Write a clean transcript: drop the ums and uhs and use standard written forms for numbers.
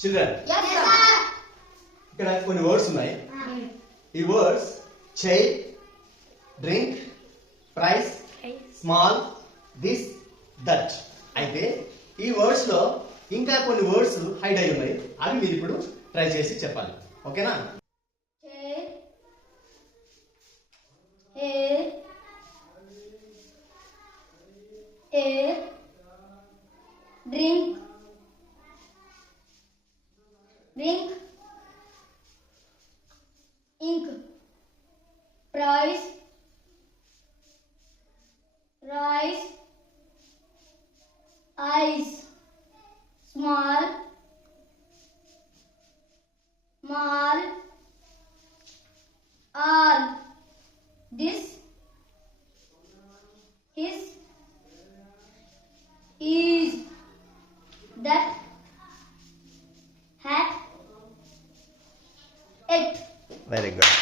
చిల్డ్రన్ ఇక్కడ కొన్ని వర్డ్స్ ఉన్నాయి. ఈ words child, drink, price, small, this, that. అయితే ఈ వర్డ్స్ లో ఇంకా కొన్ని వర్డ్స్ హైడ్ అయి ఉన్నాయి. అవి మీరు ఇప్పుడు ట్రై చేసి చెప్పాలి. ఓకేనా? drink, ink, price, rice, eyes, small, all, this, his, is, that, hat, it. Very good.